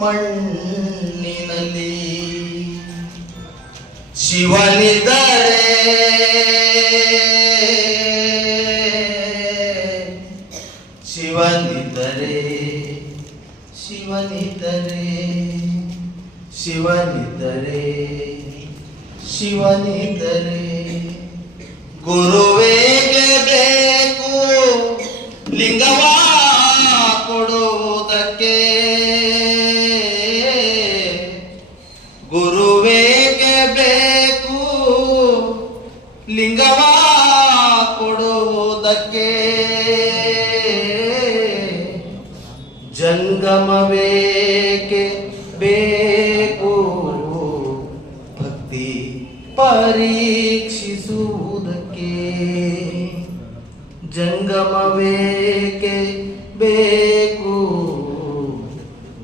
ಮಣ್ಣಿನಲ್ಲಿ ಶಿವನಿದ್ದರೆ. ಶಿವನಿದ್ದರೆ ಶಿವನಿದ್ದರೆ ಶಿವನಿದ್ದರೆ ಶಿವನಿದ್ದರೆ ಗುರುವೇಗೆ ಬೇಕು. ಲಿಂಗವ ಲಿಂಗವ ಕೊಡುವುದಕ್ಕೆ ಜಂಗಮವೇಕೆ ಬೇಕು ಭಕ್ತಿ ಪರೀಕ್ಷಿಸುವುದಕ್ಕೆ ಜಂಗಮವೇಕೆ ಬೇಕು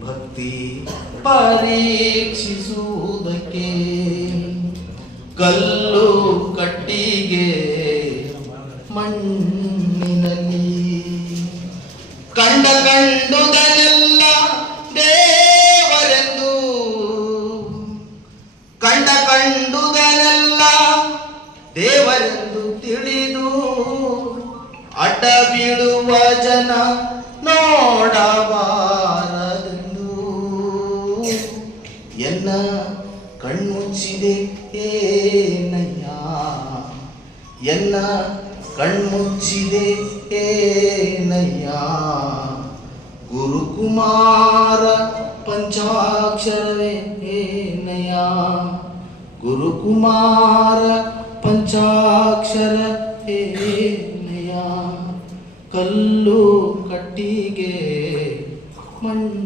ಭಕ್ತಿ ಪರೀಕ್ಷಿಸುವುದಕ್ಕೆ ಕಲ್ಲು ಕಟ್ಟಿಗೆ ಮಣ್ಣಿನಲ್ಲಿ ಕಂಡ ಕಂಡುದನೆಲ್ಲ ದೇವರೆಂದು. ಕಂಡ ಕಂಡುದನೆಲ್ಲ ದೇವರೆಂದು ತಿಳಿದು ಅಡ್ಡ ಬಿಡುವ ಜನ ನೋಡಬಾರದೆಂದು ಕಣ್ಮುಚ್ಚಿದೆ ಏನಯ್ಯ ಎನ್ನ ಕಣ್ಮುಚ್ಚಿದೆ ಏನಯ್ಯ ಗುರುಕುಮಾರ ಪಂಚಾಕ್ಷರವೇ ಏನಯ್ಯ? ಗುರುಕುಮಾರ ಪಂಚಾಕ್ಷರ ಏನಯ್ಯ? ಕಲ್ಲು ಕಟ್ಟಿಗೆ ಮಣ್ಣಿನಲ್ಲಿ